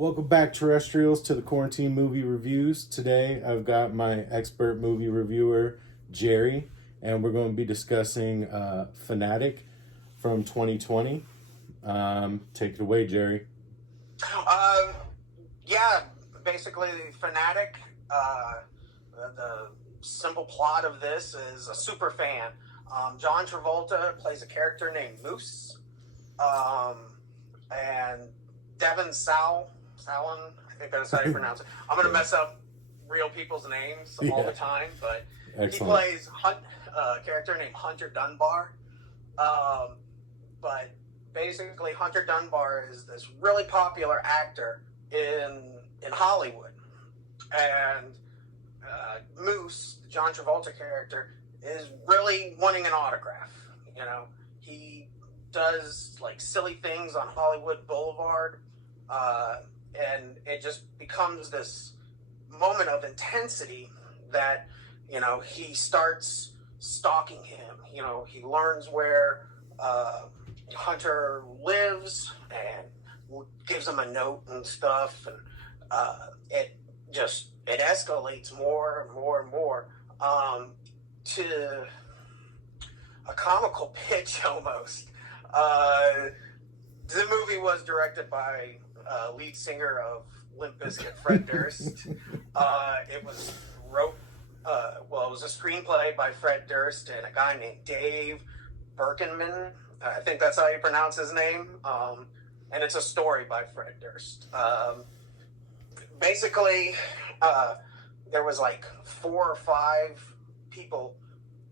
Welcome back, terrestrials, to the Quarantine Movie Reviews. Today, I've got my expert movie reviewer, Jerry, and we're going to be discussing Fanatic from 2020. Take it away, Jerry. Basically, Fanatic. The simple plot of this is a super fan. John Travolta plays a character named Moose, and Devin Salin, I think that's how you pronounce it. I'm going to mess up real people's names all the time, but Excellent. He plays a character named Hunter Dunbar. But basically, Hunter Dunbar is this really popular actor in Hollywood. And Moose, the John Travolta character, is really wanting an autograph. You know, he does like silly things on Hollywood Boulevard, and it just becomes this moment of intensity that, you know, he starts stalking him. You know, he learns where Hunter lives and gives him a note and stuff, and it escalates more and more and more to a comical pitch almost. The movie was directed by lead singer of Limp Bizkit, Fred Durst. It was it was a screenplay by Fred Durst and a guy named Dave Berkenman. I think that's how you pronounce his name. And it's a story by Fred Durst. Basically, there was like 4 or 5 people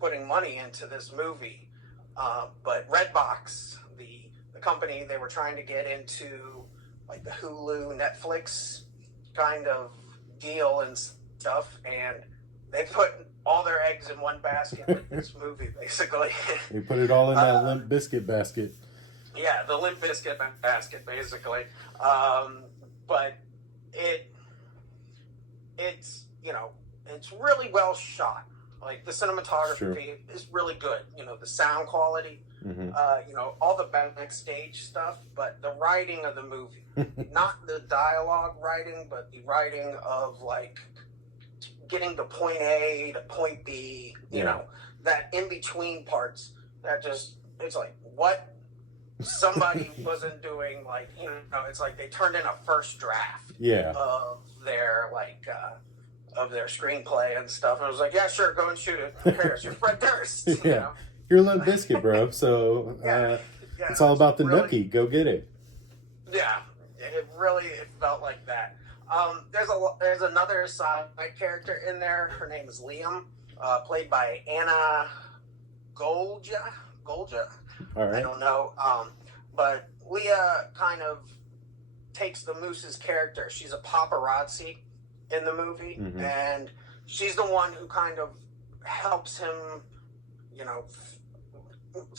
putting money into this movie. But Redbox, the company, they were trying to get into like the Hulu, Netflix kind of deal and stuff, and they put all their eggs in one basket with this movie, basically. They put it all in that Limp Bizkit basket. Yeah, the Limp Bizkit basket, basically. But it's, you know, it's really well shot. Like, the cinematography is really good. You know, the sound quality, you know, all the backstage stuff, but the writing of the movie, not the dialogue writing, but the writing of, like, getting to point A to point B, you know, that in-between parts, that just, it's like, what somebody wasn't doing, like, you know, it's like they turned in a first draft of their, like, of their screenplay and stuff. And I was like, yeah, sure, go and shoot it. Who cares? You're Fred Durst. You know? You're Limp Bizkit, bro. So it's all about the really, nookie. Go get it. Yeah, it felt like that. There's another side character in there. Her name is Liam, played by Anna Golja. All right. I don't know. But Leah kind of takes the Moose's character. She's a paparazzi in the movie, and she's the one who kind of helps him, you know,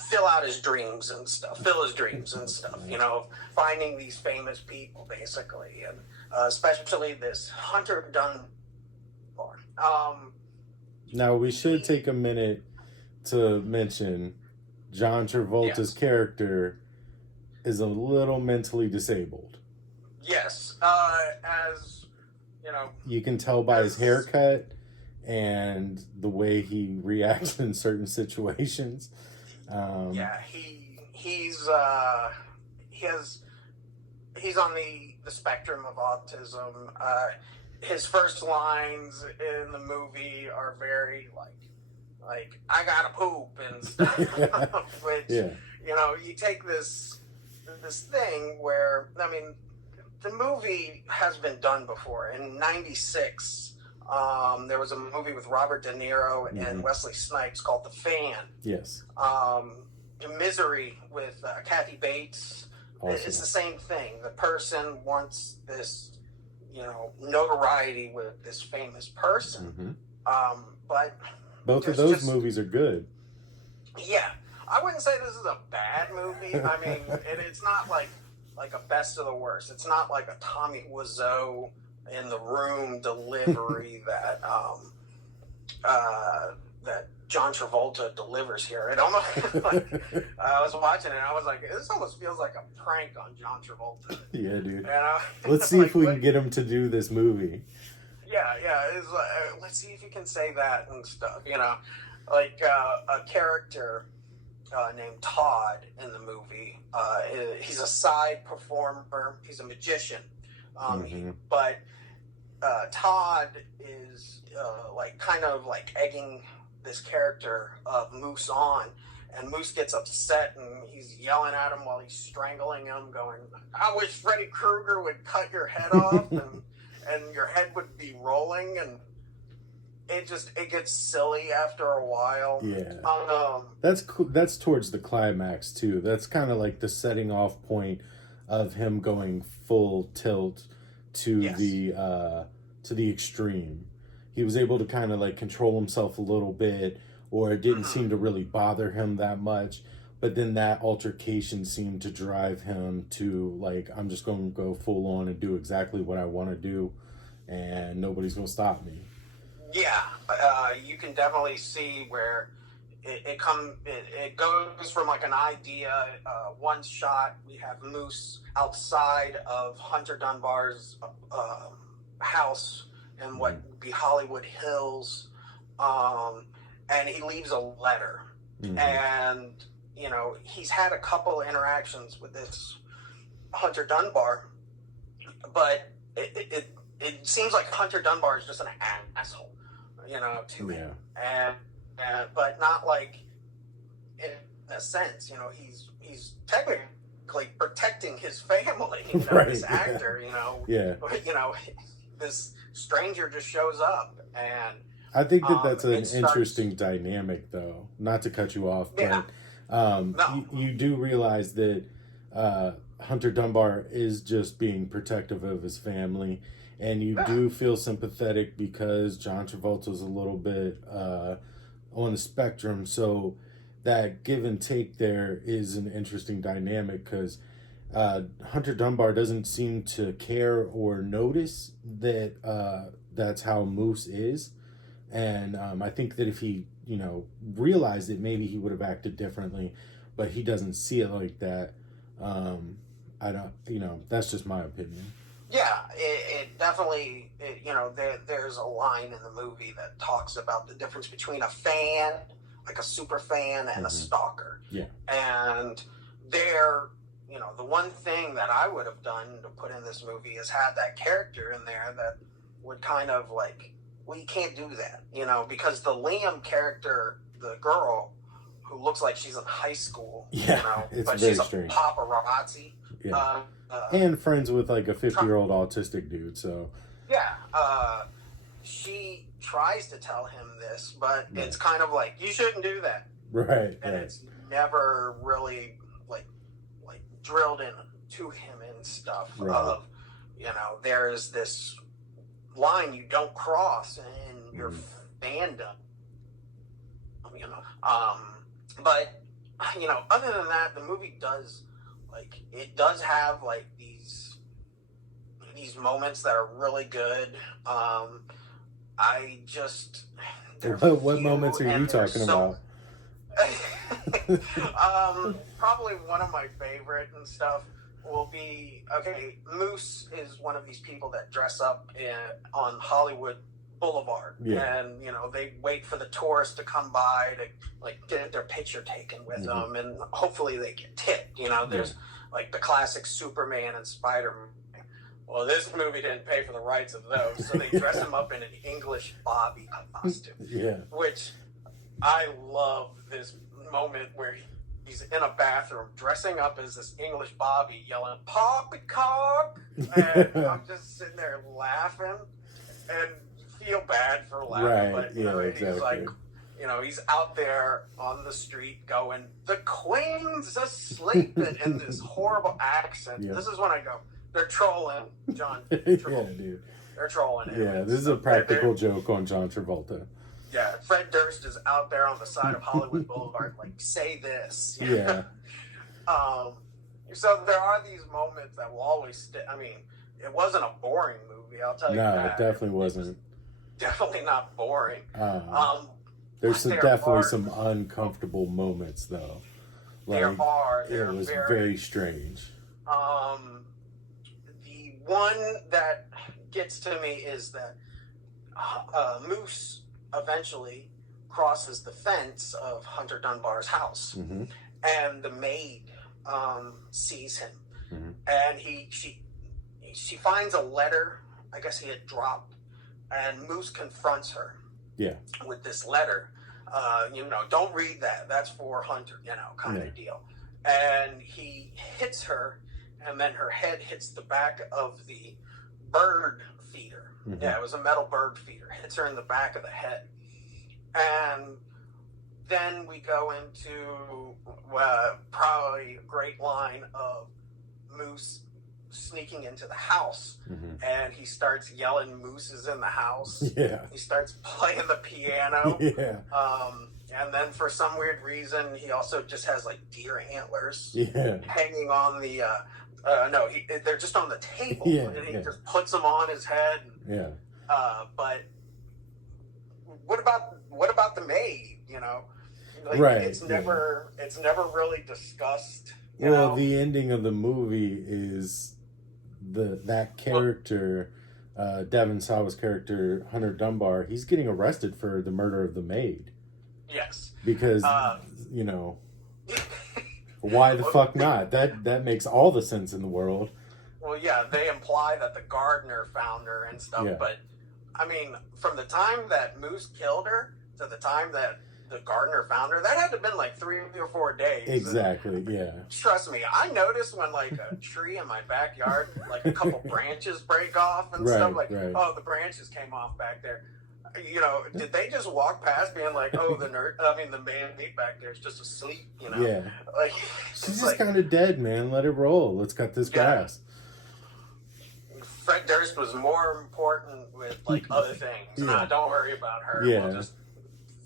fill his dreams and stuff, you know, finding these famous people, basically, and especially this Hunter Dunbar. Now, we should take a minute to mention John Travolta's character is a little mentally disabled. Yes, as you know, you can tell by his haircut and the way he reacts in certain situations. He's on the spectrum of autism. His first lines in the movie are very like I gotta poop and stuff. Which you know, you take this thing where, I mean, the movie has been done before. In '96, there was a movie with Robert De Niro and Wesley Snipes called The Fan. Yes. Misery with Kathy Bates. Awesome. It's the same thing. The person wants this, you know, notoriety with this famous person. But both of those movies are good. Yeah. I wouldn't say this is a bad movie. I mean, it's not like a best of the worst. It's not like a Tommy Wiseau in the room delivery that John Travolta delivers here. It almost I was watching it and I was like, this almost feels like a prank on John Travolta. Yeah, dude. You know? Let's see if we can get him to do this movie. Yeah. It's like, let's see if you can say that and stuff. You know, like a character named Todd in the movie. He's a side performer. He's a magician, but Todd is like kind of like egging this character of Moose on, and Moose gets upset and he's yelling at him while he's strangling him, going, "I wish Freddy Krueger would cut your head off and your head would be rolling," and it gets silly after a while. Yeah. That's towards the climax too. That's kind of like the setting off point of him going full tilt to the extreme. He was able to kind of like control himself a little bit, or it didn't seem to really bother him that much. But then that altercation seemed to drive him to like, I'm just going to go full on and do exactly what I want to do, and nobody's going to stop me. Yeah, you can definitely see where it goes from like an idea. One shot, we have Moose outside of Hunter Dunbar's house in what would be Hollywood Hills, and he leaves a letter. And, you know, he's had a couple interactions with this Hunter Dunbar, but it seems like Hunter Dunbar is just an asshole, you know, to him. And but not like in a sense, you know, he's technically protecting his family, you know, this actor, you know. You know, this stranger just shows up, and I think that's an interesting dynamic, though. Not to cut you off, but you do realize that Hunter Dunbar is just being protective of his family, and you do feel sympathetic because John Travolta's a little bit on the spectrum, so that give and take there is an interesting dynamic because Hunter Dunbar doesn't seem to care or notice that that's how Moose is. And I think that if he, you know, realized it, maybe he would have acted differently, but he doesn't see it like that. I don't, you know, that's just my opinion. Yeah, it definitely, you know, there's a line in the movie that talks about the difference between a fan, like a super fan, and a stalker. Yeah. And you know, the one thing that I would have done to put in this movie is have that character in there that would kind of like, well, you can't do that, you know, because the Liam character, the girl who looks like she's in high school, you know, but she's strange. A paparazzi. Yeah. And friends with like a 50-year-old autistic dude, so. Yeah. She tries to tell him this, but it's kind of like, you shouldn't do that. Right. And it's never really like drilled into him and stuff of, you know, there's this line you don't cross in your fandom, you know. But, you know, other than that, the movie does, like, it does have, like, these moments that are really good. I just... What moments are you talking about? Probably one of my favorite and stuff will be, okay, Moose is one of these people that dress up on Hollywood Boulevard, and you know, they wait for the tourists to come by to like get their picture taken with them, and hopefully they get tipped. You know, there's like the classic Superman and Spider-Man. Well, this movie didn't pay for the rights of those, so they dress him up in an English Bobby costume. Which I love this moment where he's in a bathroom dressing up as this English Bobby, yelling "Poppycock," and I'm just sitting there laughing and feel bad for laughing, but you know, he's like, you know, he's out there on the street going, "The Queen's asleep," in this horrible accent. This is when I go, they're trolling John Travolta. Dude. They're trolling him. Yeah, this is a practical joke on John Travolta. Yeah, Fred Durst is out there on the side of Hollywood Boulevard, like, say this. Yeah. So there are these moments that will always I mean, it wasn't a boring movie, I'll tell you that. No, it definitely wasn't. Definitely not boring. There's There definitely are some uncomfortable moments, though. Like, there are it was very strange. The one that gets to me is that Moose eventually crosses the fence of Hunter Dunbar's house, Mm-hmm. and the maid sees him, Mm-hmm. and she finds a letter. I guess he had dropped, and Moose confronts her. Yeah. With this letter, don't read that. That's for Hunter, kind of deal. And he hits her, and then her head hits the back of the bird feeder. Mm-hmm. Yeah, it was a metal bird feeder. Hits her in the back of the head. And then we go into probably a great line of Moose sneaking into the house, Mm-hmm. and he starts yelling Moose is in the house. Yeah. He starts playing the piano. Yeah. And then for some weird reason, he also just has like deer antlers hanging on the they're just on the table. Yeah, And he just puts them on his head. Yeah. But what about the maid, Right. It's never really discussed. Well, the ending of the movie is that character, Devon Sawa's character, Hunter Dunbar, he's getting arrested for the murder of the maid. Yes. Because, why the fuck not? That makes all the sense in the world. Well, yeah, they imply that the gardener found her and stuff, but, I mean, from the time that Moose killed her to the time that the gardener found her, that had to have been like 3 or 4 days. Exactly, yeah. Trust me, I noticed when like a tree in my backyard, like a couple branches break off and stuff, like, oh, the branches came off back there. Did they just walk past being like, oh, the man meat back there is just asleep, Yeah. Like, she's just kind of dead, man. Let it roll. Let's cut this grass. Fred Durst was more important with like other things. Nah, don't worry about her. Yeah.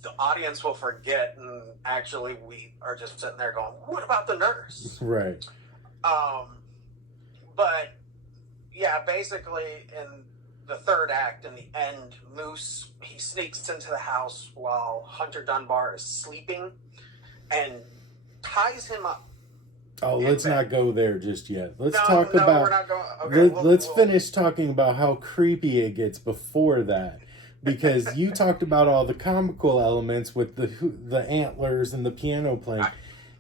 The audience will forget, and actually we are just sitting there going, what about the nurse? Right. But yeah, basically in the third act, in the end, Moose, he sneaks into the house while Hunter Dunbar is sleeping and ties him up. Oh, let's not go there just yet. Let's talk about. about. We're not going, okay, let's finish talking about how creepy it gets before that, because you talked about all the comical elements with the antlers and the piano playing.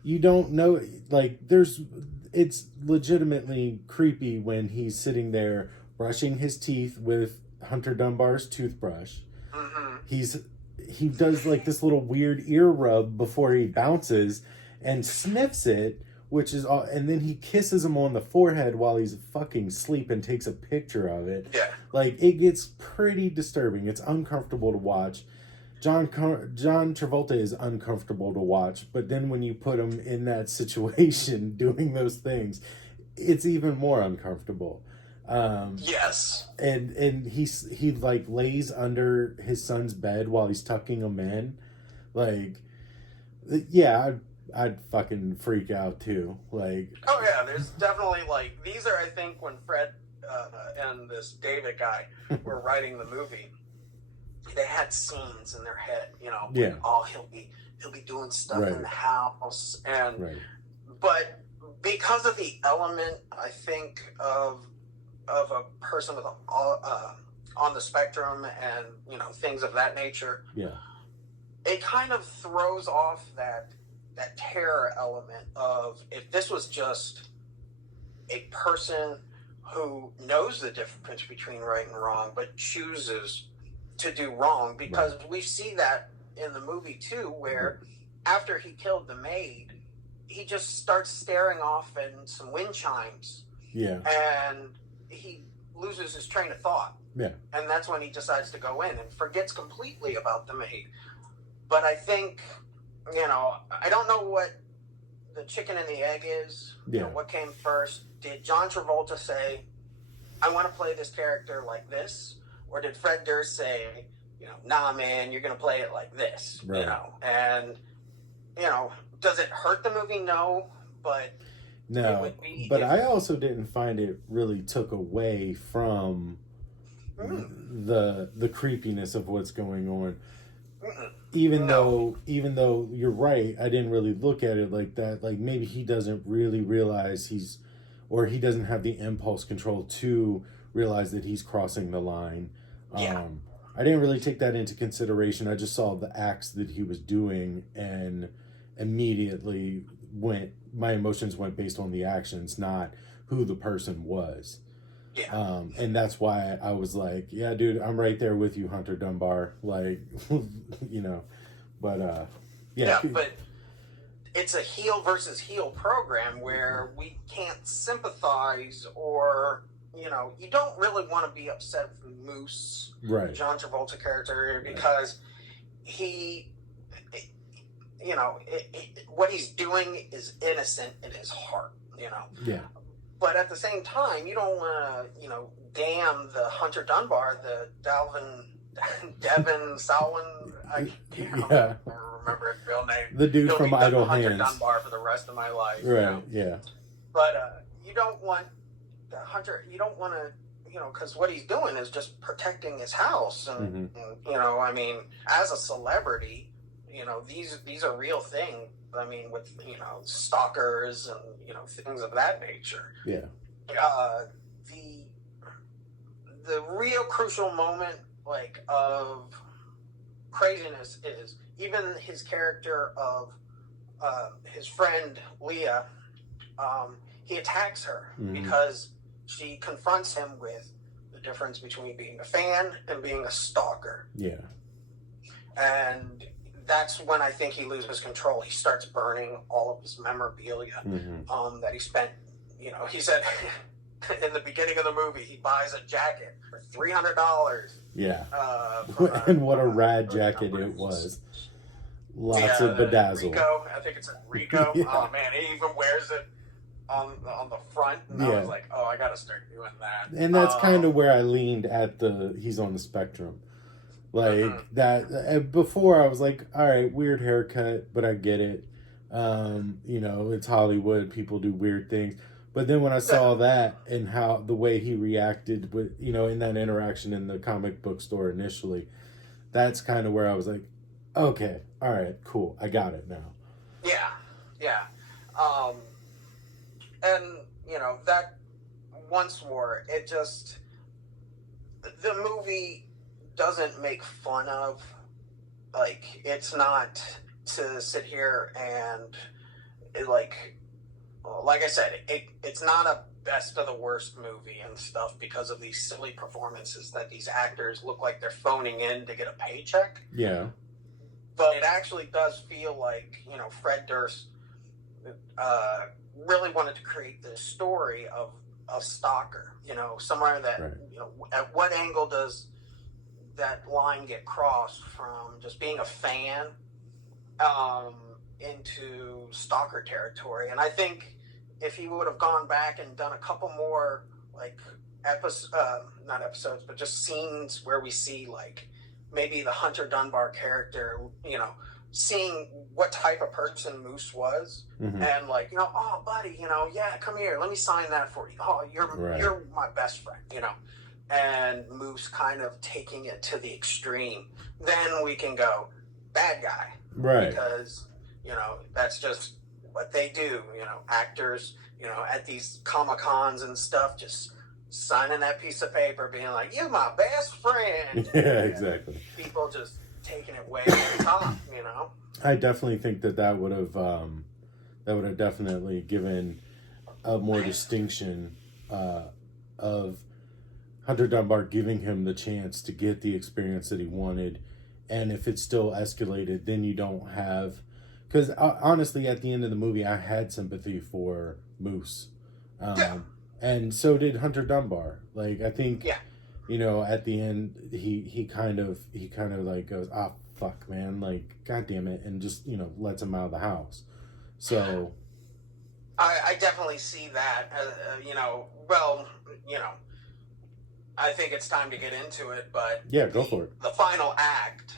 You don't know, like, it's legitimately creepy when he's sitting there brushing his teeth with Hunter Dunbar's toothbrush. Mm-hmm. He does like this little weird ear rub before he bounces and sniffs it. Which is all, and then he kisses him on the forehead while he's fucking asleep and takes a picture of it. Yeah. Like, it gets pretty disturbing. It's uncomfortable to watch. John Travolta is uncomfortable to watch, but then when you put him in that situation doing those things, it's even more uncomfortable. Yes. And he like lays under his son's bed while he's tucking him in. Like, yeah, I'd fucking freak out too. Like, oh yeah, there's definitely like, these are, I think, when Fred and this David guy were writing the movie, they had scenes in their head, when, he'll be doing stuff in the house, and but because of the element, I think, of a person with on the spectrum and things of that nature, it kind of throws off that terror element of, if this was just a person who knows the difference between right and wrong but chooses to do wrong, because we see that in the movie too, where after he killed the maid, he just starts staring off in some wind chimes, and he loses his train of thought, and that's when he decides to go in and forgets completely about the maid. But I think, I don't know what the chicken and the egg is. What came first? Did John Travolta say, I want to play this character like this? Or did Fred Durst say, nah, man, you're going to play it like this? And, does it hurt the movie? No, but... No, but I also didn't find it really took away from the creepiness of what's going on. even No. though you're right, I didn't really look at it like that. Like maybe he doesn't really realize he doesn't have the impulse control to realize that he's crossing the line. Yeah. I didn't really take that into consideration. I just saw the acts that he was doing and immediately my emotions went based on the actions, not who the person was. Yeah. And that's why I was like, yeah, dude, I'm right there with you, Hunter Dunbar. Like, you know, but yeah. Yeah, but it's a heel versus heel program where we can't sympathize or, you don't really want to be upset with Moose, Right. John Travolta character, because he, what he's doing is innocent in his heart, Yeah. But at the same time, you don't want to, damn the Hunter Dunbar, the Devin Salwin, I can't remember his real name. The dude from Idle Hunter Hands. Dunbar for the rest of my life. Right, yeah. But you don't want the Hunter, you don't want to, because what he's doing is just protecting his house. And, I mean, as a celebrity, these are real things. I mean, with, stalkers and, things of that nature. Yeah. The real crucial moment, of craziness is even his character of his friend Leah. He attacks her because she confronts him with the difference between being a fan and being a stalker. Yeah. And that's when I think he loses control. He starts burning all of his memorabilia that he spent. He said in the beginning of the movie he buys a jacket for $300. Yeah. And what a rad jacket it was. Lots of bedazzle. Rico, I think it's a Rico. Yeah. Oh man, he even wears it on the front, and I was like, oh, I gotta start doing that. And that's kind of where I leaned at he's on the spectrum. Like that before I was like, all right, weird haircut, but I get it. It's Hollywood, people do weird things. But then when I saw that and how the way he reacted with, in that interaction in the comic book store initially, that's kind of where I was like, okay, all right, cool, I got it now. Yeah. And that once more, it just, the movie doesn't make fun of, it's not to sit here and like I said, it's not a best of the worst movie and stuff because of these silly performances that these actors look like they're phoning in to get a paycheck. Yeah. But it actually does feel like, Fred Durst really wanted to create this story of a stalker, somewhere that, right. At what angle does that line get crossed from just being a fan into stalker territory. And I think if he would have gone back and done a couple more not episodes, but just scenes where we see maybe the Hunter Dunbar character, seeing what type of person Moose was, and oh buddy, yeah, come here, let me sign that for you. Oh, you're my best friend, and Moose kind of taking it to the extreme. Then we can go bad guy, right? Because that's just what they do. Actors, at these Comic-Cons and stuff, just signing that piece of paper, being like, "You're my best friend." Yeah, exactly. People just taking it way to the top, I definitely think that would have definitely given a more distinction of Hunter Dunbar giving him the chance to get the experience that he wanted. And if it still escalated, then you don't have... Because honestly, at the end of the movie, I had sympathy for Moose. And so did Hunter Dunbar. I think, at the end, he kind of goes, ah, fuck, man, God damn it, and just, lets him out of the house. So... I definitely see that, I think it's time to get into it, but... Yeah, go for it. The final act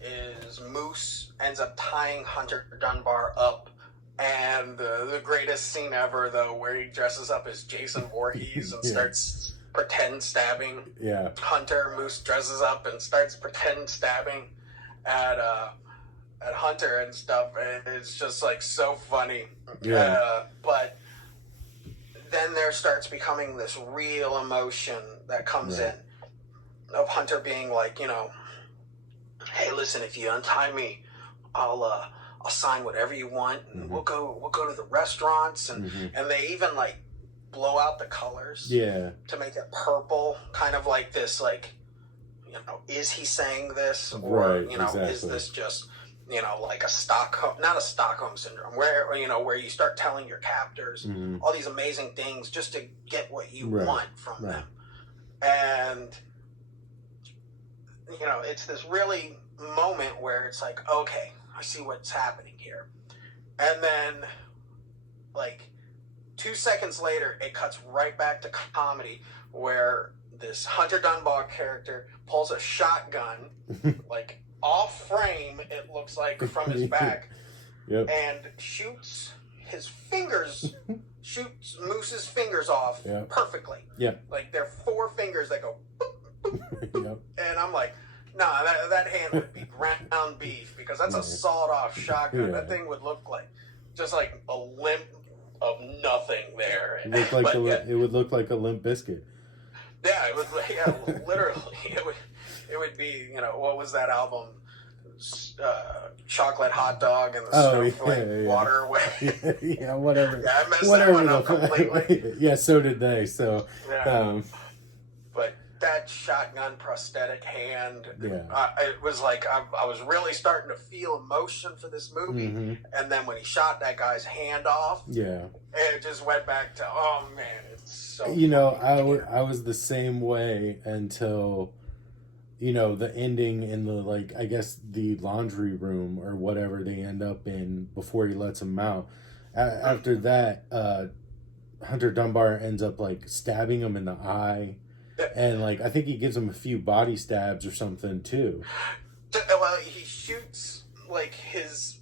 is Moose ends up tying Hunter Dunbar up, and the greatest scene ever, though, where he dresses up as Jason Voorhees and starts pretend stabbing. Yeah. Hunter, Moose dresses up and starts pretend stabbing, at Hunter and stuff, and it's just like so funny. Yeah. But then there starts becoming this real emotion that comes in of Hunter being like, hey, listen, if you untie me, I'll sign whatever you want, and we'll go to the restaurants, and they even like blow out the colors to make it purple, kind of like this, like, is he saying this, or exactly. is this just like not a Stockholm syndrome, where you start telling your captors all these amazing things just to get what you want from them, and it's this really moment where it's like, okay, I see what's happening here. And then, like, 2 seconds later, it cuts right back to comedy, where this Hunter Dunbar character pulls a shotgun, like, off frame, it looks like, from his back, and shoots Moose's fingers off perfectly. Like, they're 4 fingers that go boop, boop, boop. And I'm like, nah, that hand would be ground beef, because that's a sawed-off shotgun. That thing would look like just like a limp of nothing there. It would look like a limp biscuit. Yeah, it would. Yeah, literally, it would be. What was that album? Chocolate hot dog and the snowflake waterway. Whatever. Yeah, I messed that one up completely. Yeah, so did they. So. Yeah. But that shotgun prosthetic hand, it was like I was really starting to feel emotion for this movie, and then when he shot that guy's hand off, it just went back to, oh man, it's so I was the same way until the ending in the, like, I guess the laundry room or whatever they end up in before he lets him out. After that, Hunter Dunbar ends up like stabbing him in the eye. And, like, I think he gives him a few body stabs or something, too. Well, he shoots, like, he's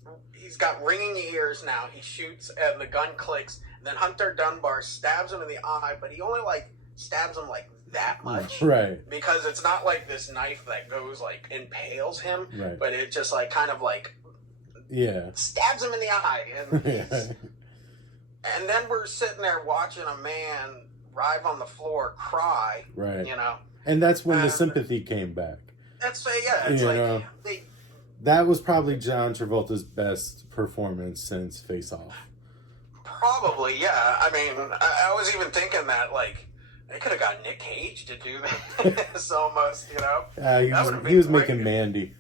got ringing ears now. He shoots, and the gun clicks. And then Hunter Dunbar stabs him in the eye, but he only, like, stabs him, like, that much. Right. Because it's not, like, this knife that goes, like, impales him. Right. But it just, like, kind of, like... Yeah. Stabs him in the eye. And then we're sitting there watching a man... writhe on the floor, cry, right? And that's when the sympathy came back. That was probably John Travolta's best performance since Face Off. Probably, yeah. I mean, I was even thinking that, like, they could have got Nick Cage to do this almost, He was making Mandy.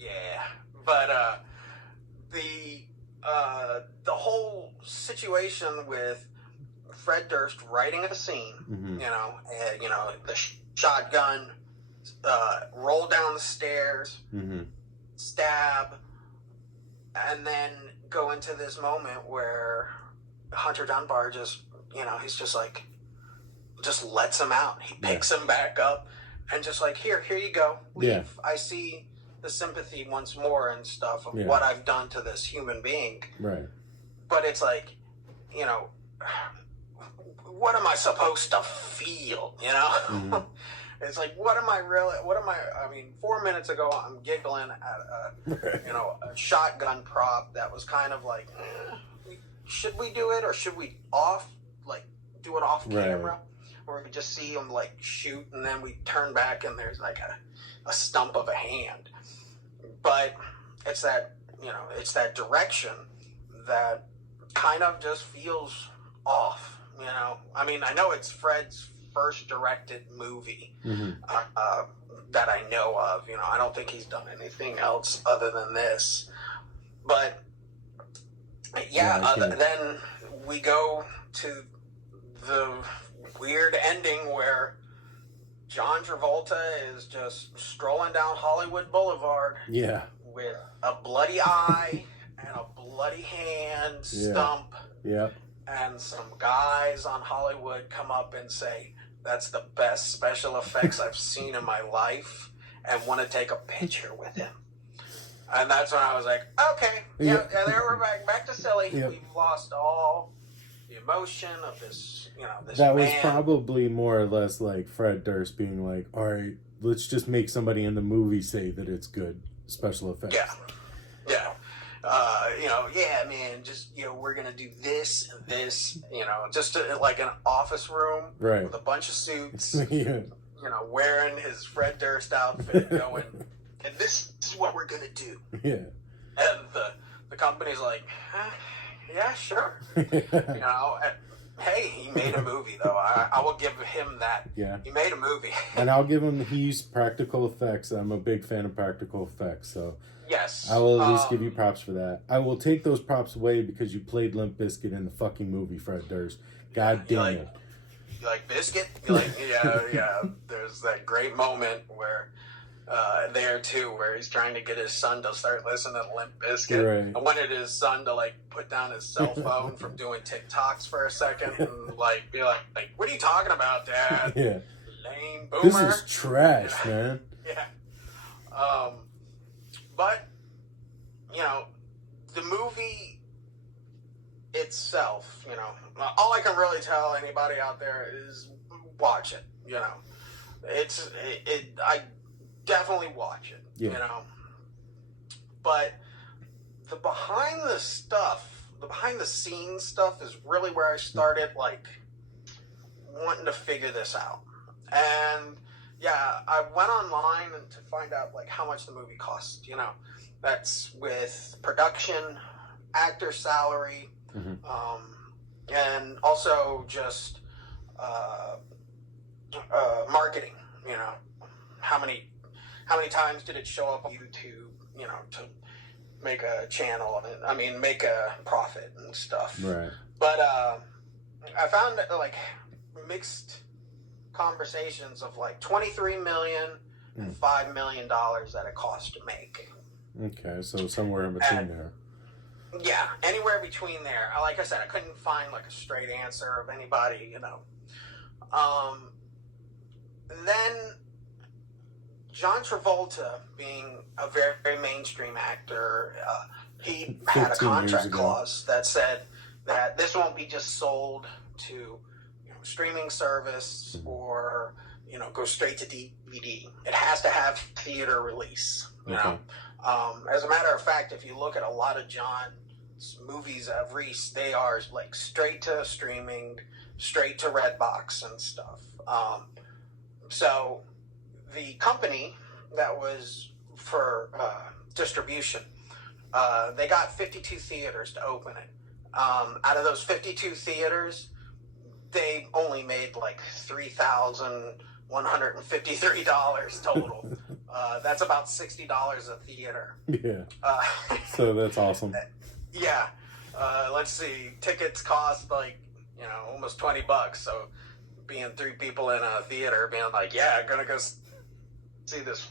Yeah, but the whole situation with Fred Durst writing a scene, the shotgun, roll down the stairs, stab, and then go into this moment where Hunter Dunbar just, he's just like, just lets him out. He picks him back up and just like, here you go, leave. Yeah. I see the sympathy once more and stuff of what I've done to this human being. Right. But it's like, what am I supposed to feel, It's like, I mean, 4 minutes ago, I'm giggling at a shotgun prop that was kind of like, should we do it, or should we do it off camera? Or we just see him, like, shoot, and then we turn back and there's, like, a stump of a hand. But it's that, direction that kind of just feels off. I mean, I know it's Fred's first directed movie that I know of. I don't think he's done anything else other than this. But then we go to the weird ending where John Travolta is just strolling down Hollywood Boulevard with a bloody eye and a bloody hand stump. Yeah. And some guys on Hollywood come up and say, that's the best special effects I've seen in my life, and want to take a picture with him. And that's when I was like, okay, there we're back to silly. Yep. We've lost all the emotion of this, this That man. was probably more or less like Fred Durst being like, all right, let's just make somebody in the movie say that it's good special effects. Yeah. Yeah, man, just, we're going to do this and this, just like an office room right, with a bunch of suits, yeah, wearing his Fred Durst outfit, going, and this is what we're going to do. yeah. And the company's like, yeah, sure. Hey, he made a movie, though. I will give him that. Yeah. He made a movie. And I'll give him, he used practical effects. I'm a big fan of practical effects, so yes. I will at least give you props for that. I will take those props away because you played Limp Bizkit in the fucking movie, Fred Durst. God damn it. You like Bizkit? You like, yeah. There's that great moment where there too, where he's trying to get his son to start listening to Limp Bizkit. Right. I wanted his son to like put down his cell phone from doing TikToks for a second and like be like, what are you talking about, Dad? Yeah. Lame boomer. This is trash, man. Yeah. But the movie itself, all I can really tell anybody out there is watch it. I definitely watch it. Yeah. But the behind the scenes stuff is really where I started like wanting to figure this out. And yeah, I went online to find out like how much the movie cost. That's with production, actor salary, and also just marketing. How many times did it show up on YouTube? To make a channel. I mean, make a profit and stuff. Right. But I found like mixed conversations of like $23 million and $5 million that it cost to make. Okay, so somewhere in between there. Yeah, anywhere between there. Like I said, I couldn't find like a straight answer of anybody, Then John Travolta, being a very, very mainstream actor, he had a contract clause that said that this won't be just sold to streaming service or go straight to DVD. It has to have theater release. As a matter of fact, if you look at a lot of John's movies of Reese, they are like straight to streaming, straight to Redbox and stuff. So the company that was for distribution, they got 52 theaters to open it. Out of those 52 theaters, they only made like $3,153 total. That's about $60 a theater. Yeah. So that's awesome. Yeah. Let's see. Tickets cost like, almost $20. So being three people in a theater, being like, yeah, I'm going to go see this